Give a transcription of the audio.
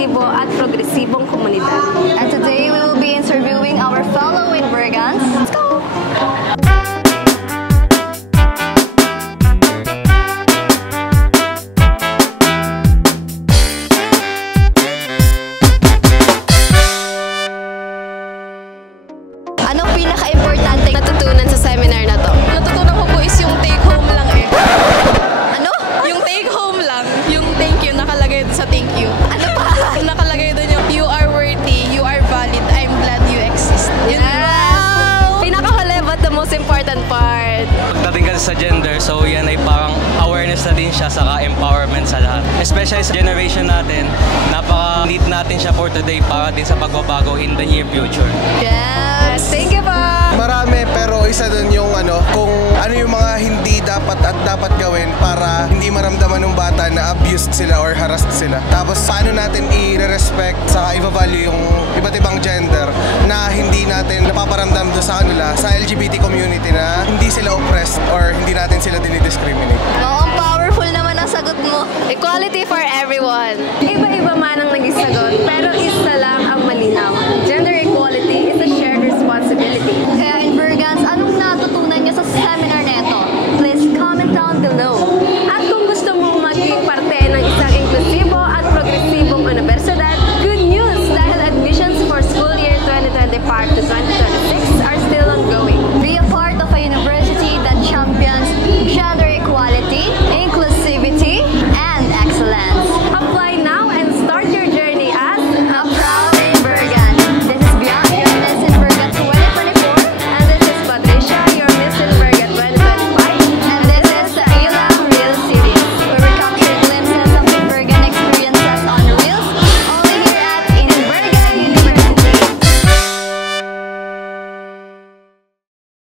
inklusibo at progresibong komunidad. And today we will be interviewing our fellow Invergans. Let's go! Anong pinaka-importante natutunan sa seminar na to? Natutunan ko po is yung take home lang eh. Ano? Yung take home lang. Yung thank you nakalagay sa thank you. Ano pa? Nakalagay doon yung you are worthy, you are valid, I'm glad you exist. Yun Wow! pinakahuli but the most important part. Pagdating kasi sa gender, so yan ay parang awareness na din siya, saka empowerment sa lahat. Especially sa generation natin, napaka-need natin siya for today para din sa pagbabago in the near future. Yes! Thank you po! Marami, pero isa dun yung kung ano yung mga hindi dapat at dapat gawin para hindi maramdaman ng bata na abused sila or harassed sila. Tapos paano natin i-respect saka i-value yung iba't ibang gender na hindi natin napaparamdam doon sa kanila, sa LGBT community na hindi sila oppressed or hindi natin sila dinidiscriminate. Mukhang powerful naman ang sagot mo. Equality for everyone. Iba-iba man ang naging sagot, pero